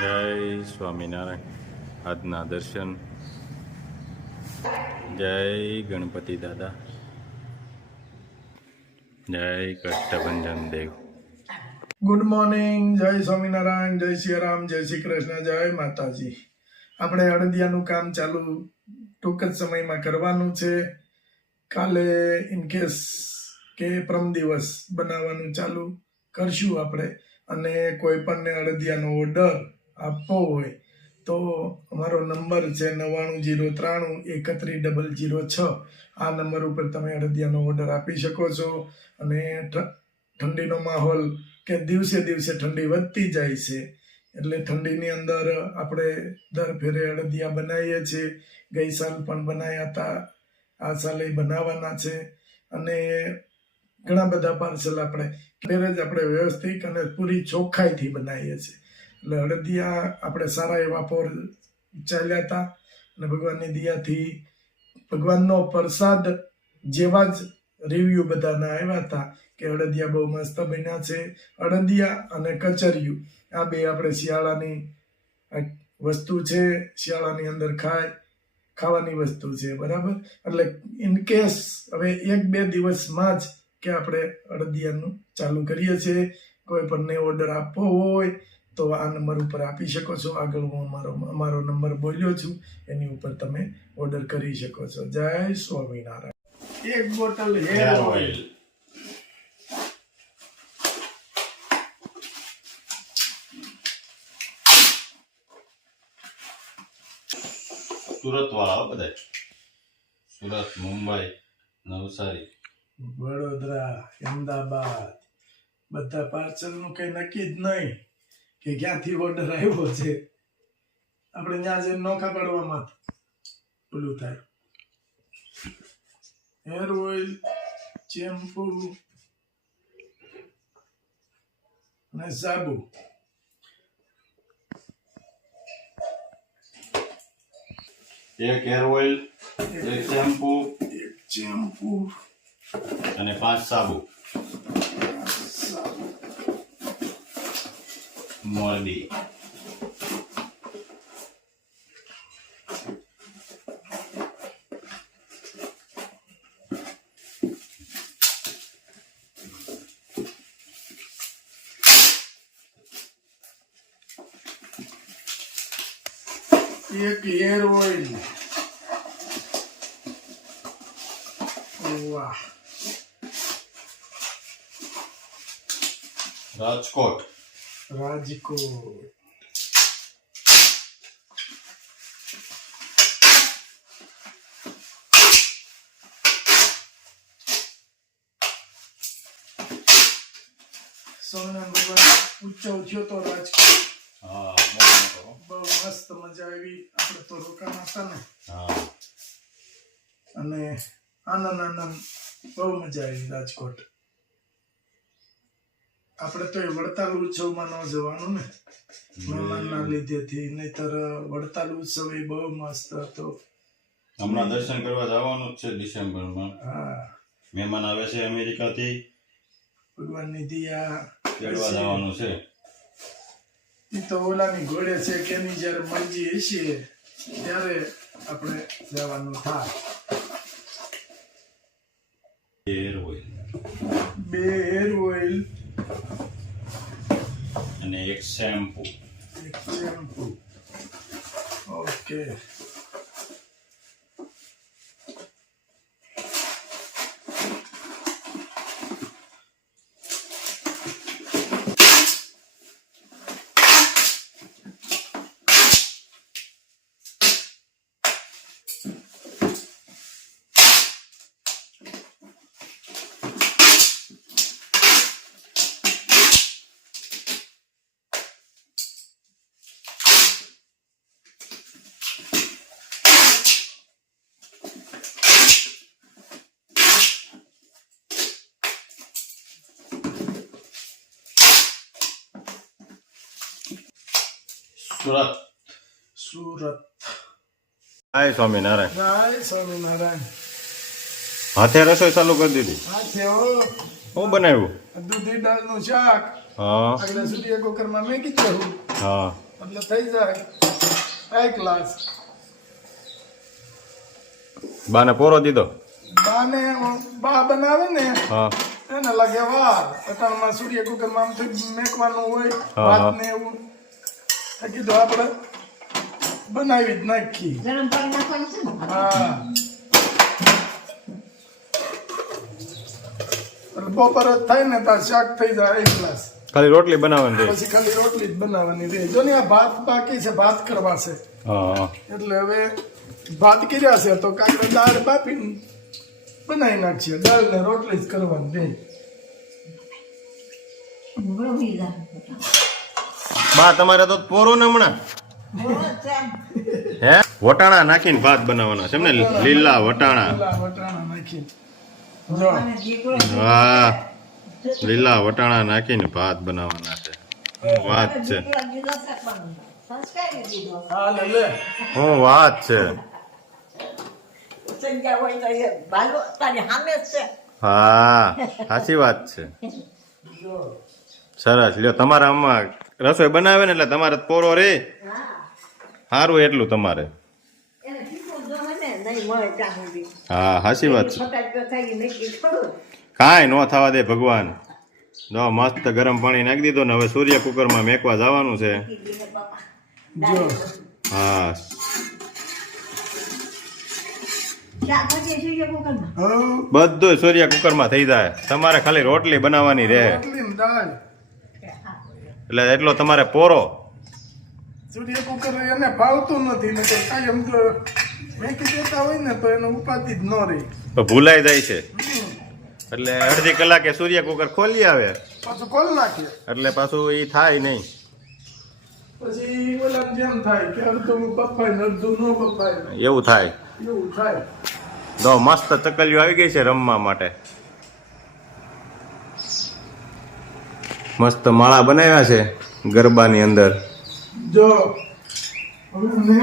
જય સ્વામિનારાયણ. આજના દર્શન. જય ગણપતિ દાદા. જય કષ્ટભંજન દેવ. Good morning. જય સ્વામિનારાયણ, જય સિયારામ, જય શ્રી કૃષ્ણ, જય માતાજી. આપણે અડદિયાનું કામ ચાલુ ટૂંક જ સમયમાં કરવાનું છે. કાલે ઇનકેસ કે પ્રમ દિવસ બનાવવાનું ચાલુ કરશું આપણે. અને કોઈ પણને અડદિયાનો ઓર્ડર આપવો હોય તો અમારો નંબર છે 9903313006. આ નંબર ઉપર તમે અડદિયાનો ઓર્ડર આપી શકો છો. અને ઠંડીનો માહોલ કે દિવસે દિવસે ઠંડી વધતી જાય છે, એટલે ઠંડીની અંદર આપણે દર ફેરે અડદિયા બનાવીએ છીએ. ગઈ સાલ પણ બનાવ્યા હતા, આ સાલે બનાવવાના છે. અને ઘણા બધા પાર્સલ આપણે ફેરે જ આપણે વ્યવસ્થિત અને પૂરી ચોખ્ખાઈથી બનાવીએ છીએ. એટલે અડદિયા આપણે સારા એવા પોર ચાલ્યા હતા અને ભગવાનની દયાથી ભગવાનનો પ્રસાદ જેવા જ રિવ્યુ બધાના આવ્યા હતા કે અડદિયા બહુ મસ્ત બન્યા છે. અડદિયા અને કચરિયું આ બે આપણે શિયાળાની વસ્તુ છે, શિયાળાની અંદર ખાવાની વસ્તુ છે, બરાબર. એટલે ઇનકેસ હવે 1-2 દિવસમાં જ કે આપણે અડદિયાનું ચાલુ કરીએ છીએ. કોઈ પણને ઓર્ડર આપવો હોય તો આ નંબર ઉપર આપી શકો છો. આગળ હું અમારો નંબર બોલ્યો છું, એની ઉપર તમે ઓર્ડર કરી શકો છો. જય Swaminarayan. 1 bottle hair oil. Surat વાળા બધા. સુરત, મુંબઈ, નવસારી, વડોદરા, અમદાવાદ બધા પાર્સલનું કઈ નક્કી જ નહીં કે ક્યાંથી ઓર્ડર આવ્યો છે. આપણે ત્યાં જઈને નોખા પાડવામાં પેલું થાય. હેર ઓઇલ, શેમ્પુ અને સાબુ. એક હેર ઓઇલ, એક શેમ્પુ અને 5 સાબુ. મોરબી. એક હેર ઓઇલ. વાહ. રાજકોટ. સોમનાથ ભગવાન ઉત્સવ થયો તો રાજકોટ. હા, બહુ મસ્ત મજા આવી. આપણે તો રોકાણ હતા ને, હા. અને આનંદ બહુ મજા આવી રાજકોટ. આપણે તો એ વડતાલ ઉત્સવમાં ન જવાનું ને, મહેમાનના લીધેથી. નહીતર વડતાલ ઉત્સવ એ બહુ મસ્ત હતો. હમણાં દર્શન કરવા જવાનું જ છે ડિસેમ્બરમાં. હા, મહેમાન આવે છે અમેરિકાથી, ભગવાનની દયા તેડવા જવાનું છે. એ તો ઓલાની ઘોડે છે કે એની જયારે મરજી હશે ત્યારે આપણે જવાનું થાય. હેર ઓઇલ 2 હેર ઓઇલ અને એક શેમ્પુ. એક શેમ્પુ. ઓકે. સુરત. જય સ્વામિનારાયણ. જય સ્વામિનારાયણ. હાથે રસોઈ ચાલુ કરી દીધી. હા છે હો. શું બનાવ્યું? દૂધી દાળનું શાક. હા આગળ સુધી એક વખતમાં મેં કીધું. હા એટલે થઈ જાય 1 ગ્લાસ. બાને પોરો દીધો. બા બનાવે ને હા એને લાગે વાર અટાણમાં સૂર્ય કુકરમાં આમથી મેકવાનું હોય ભાત ને એવું. તો કીધું આપણે બનાવી જ નાખી. ગરમ પાણી નાખવાનું છે ને હા એટલે બપોર જ થાય ને ત્યાં શાક થઈ જાય 1 ગ્લાસ. ખાલી રોટલી બનાવવાની રહી. પછી ખાલી રોટલી જ બનાવવાની રહે. જો ને આ ભાત બાકી છે, ભાત કરવા છે હા એટલે હવે ભાત કર્યા છે તો કાંઈક દાળ બાફીને બનાવી નાખીએ. દાળ ને રોટલી જ કરવાની રહે. બરોબર જાય બા તમારે તો પોરો ને હમણાં બરોબર છે હે વટાણા નાખીને ભાત બનાવવાના છે એમ ને લીલા વટાણા. લીલા વટાણા નાખી જો અને દીકરો વાહ લીલા વટાણા નાખીને ભાત બનાવવાના છે. શું વાત છે, દીકરો દીધો શકવાનું સંસ્કારી દીધો હા લે શું વાત છે. સંજ્ઞા હોય તો એ બાલો તારી સામે જ છે હા સાચી વાત છે. જો સરસ લ્યો તમારા આમાં રસોઈ બનાવે ને એટલે તમારે પોરો રે હા સારું એટલું તમારે. એને કીધું જો મને નહીં મળે ત્યાં સુધી હા સાચી વાત છે. ફટાકડો થઈ નક્કી થોડું કાંઈ ન થવા દે ભગવાન. જો મસ્ત ગરમ પાણી નાખી દીધો ને હવે સૂર્ય કુકરમાં મેકવા જવાનું છે. કીધું પપ્પા જો હા ક્યાં પછી જોઈએ કુકરમાં હવે બધું સૂર્ય કુકરમાં થઈ જાય. તમારે ખાલી રોટલી બનાવવાની રહે રોટલી ને દાળ. એટલે એટલો તમારે પોરો. સૂર્ય કુકર એને ભાવતું નથી ને તો કાયમ તો મેકી દેતા હોય ને તો એને ઉપાધિ જ ન રહી. તો ભૂલાઈ જાય છે એટલે અડધી કલાકે સૂર્ય કુકર ખોલી આવે પાછું ખોલ નાખીએ એટલે પાછું એ થાય નહીં. પછી ઓલા જેમ થાય કે અડધું બફાય ને અડધું ન બફાય એવું થાય. એવું થાય. તો મસ્ત ચકલીઓ આવી ગઈ છે રમવા માટે. મસ્ત માળા બનાવ્યા છે ગરબાની અંદર. જો હવે મને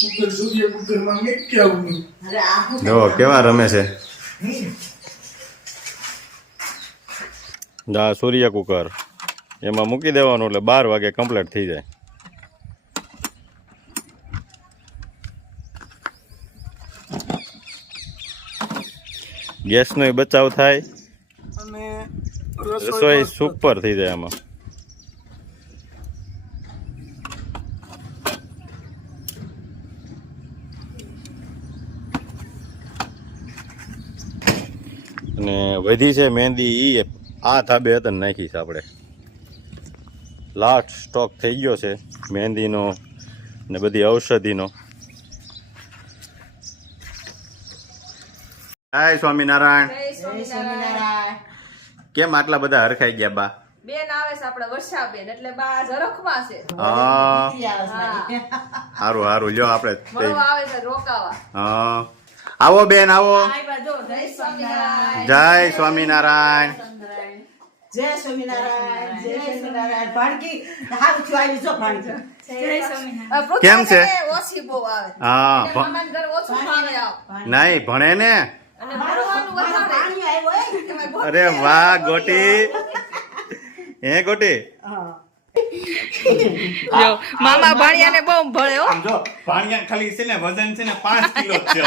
કુકર સૂર્ય કુકરમાં મેકી આવું. અરે આ શું જો કેવા રમે છે. આ સૂર્ય કુકર એમાં મૂકી દેવાનું એટલે 12 વાગે કમ્પ્લીટ થઈ જાય. ગેસનો બચાવ થાય અને રસોઈ સુપર થઈ જાય આમાં. અને વધી છે મહેંદી ઈ આ ધાબે હતા નાખી છે આપણે. લાસ્ટ સ્ટોક થઈ ગયો છે મહેંદીનો ને બધી ઔષધિનો. હાય સ્વામિનારાયણ. જય સ્વામિનારાયણ. કેમ આટલા બધા હરખાઈ ગયા બા? બેન આવે છે આપડે વર્ષાબેન એટલે બા ઝરખમાં છે. હા આવે સારું સારું લ્યો આપણે મળવા આવે છે રોકાવા. હા આવો બેન આવો. જો જય સ્વામિનારાયણ જય સ્વામિનારાયણ. જય સ્વામિનારાયણ જય સ્વામિનારાયણ ભાણકી હારું થયું આવી જો ભાણકી પૃથ્વી કેમ છે? ઓછી બહુ આવે. હા એટલે મમ્માને ઘર ઓછું ભાવે આવ. નહીં ભણે ને. અને ભણવાનું વધારે. પાણી આવ્યો એમાં બહુ અરે વાહ ગોટી. હે ગોટી જો મામા ભાણિયાને બહુ ભળે હો. આમ જો ભાણિયા ખાલી છે ને વજન છે ને 5 કિલો જ છે.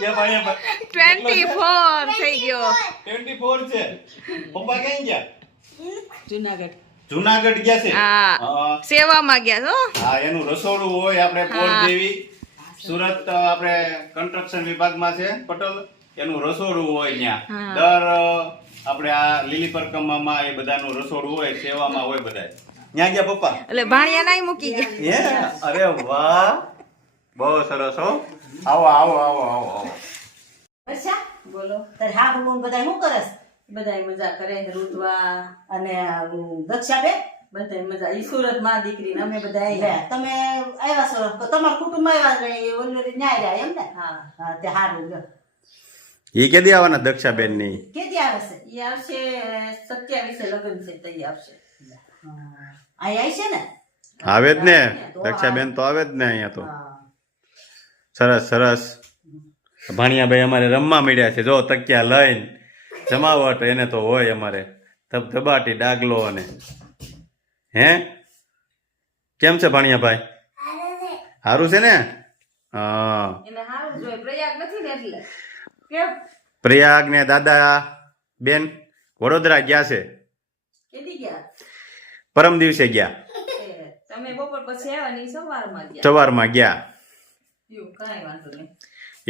કે ભાણિયા 24 થઈ ગયો. 24 છે. પપ્પા ક્યાં ગયા? જુનાગઢ જુનાગઢ ગયા છે. હા. હા. સેવામાં ગયા છો. હા એનું રસોડું હોય આપણે પોર દેવી સુરત આપણે કન્સ્ટ્રક્શન વિભાગમાં છે પટેલ એનું રસોડું હોય ત્યાં દર આપણે આ લીલી પરકમામાં એ બધાનું રસોડું હોય સેવામાં હોય બધા ત્યાં ગયા પપ્પા. એટલે ભાણિયા નાઈ મૂકી ગયા. હે અરે વાહ બહુ સરસ હો. આવો આવો આવો આવો આવો. અચ્છા બોલો. તાર હા હું બધા શું કરસ બધાય મજા કરે છે રૂતવા. અને દક્ષાબેન બધાય મજા. ઈ સુરત માં દીકરી ને અમે બધા લે આવ્યા. તમે આવ્યા છો તમારા કુટુંબ આવ્યા ને ઓલી ન્યાય રહ્યા એમ ને હા. હા તે હારું લ્યો ઈ કેદી આવવાના દક્ષાબેન ની? કેદી આવે છે ઈ આવશે 27 લગ્ન છે તઈ આવશે. અહીં આવી છે ને આવે જ ને દક્ષાબેન તો આવે જ ને અહીંયા તો. હા. સરસ સરસ. ભાણિયાભાઈ અમારે રમવા મળ્યા છે જો તકિયા લઈને જમાવટ એને તો હોય અમારે ધબધબાટી ડાગલો અને હે કેમ છે ભાણિયાભાઈ? સારું છે ને? હા. એને સારું જોઈએ પ્રયાગ નથી ને એટલે કેમ પ્રયાગ ને દાદા બેન વડોદરા ગયા છે. કેદી ગયા પરમ દિવસે ગયા, તમે બપોર પછી આવ્યા ને ઈ સવારમાં ગયા સવારમાં ગયા. એવું કાંઈ વાંધો નહીં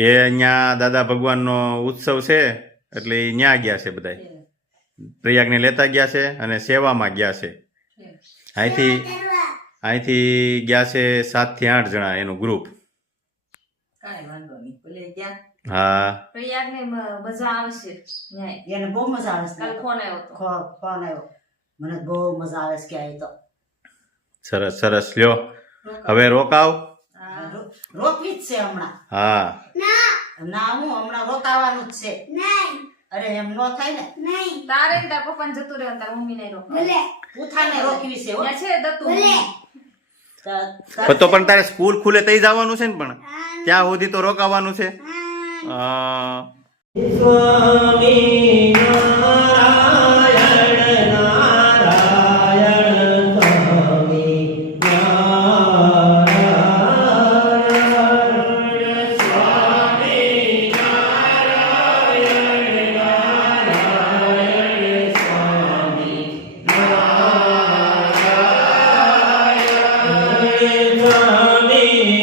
એ અહીંયા દાદા ભગવાનનો ઉત્સવ છે એટલે એ ત્યાં ગયા છે બધા. પ્રયાગને લેતા ગયા છે અને સેવામાં ગયા છે. અહીંથી ગયા છે 7 થી 8 જણા એનું ગ્રુપ. કાંઈ વાંધો નહીં ભલે ગયા હા. પ્રયાગ ને મજા આવશે ન્યાય એને બહુ મજા આવે છે કાલ ફોન આવ્યો તો ફોન આવ્યો મને બહુ મજા આવે છે કે આવી તો સરસ સરસ. લ્યો હવે રોકાવ. રોકવી જ છે હમણાં. હા. ના હું હમણાં રોકાવાનું જ છે. અરે એમ નો થાય ને. તારે ને તાર પપ્પાને જતું રહે તાર મમ્મી ને રોકાય પૂથાને રોકવી છે હો. ત્યાં છે દત્તુ તો પણ તારે સ્કૂલ ખુલે તઈ જવાનું છે ને, પણ ત્યાં સુધી તો રોકાવાનું છે. Swami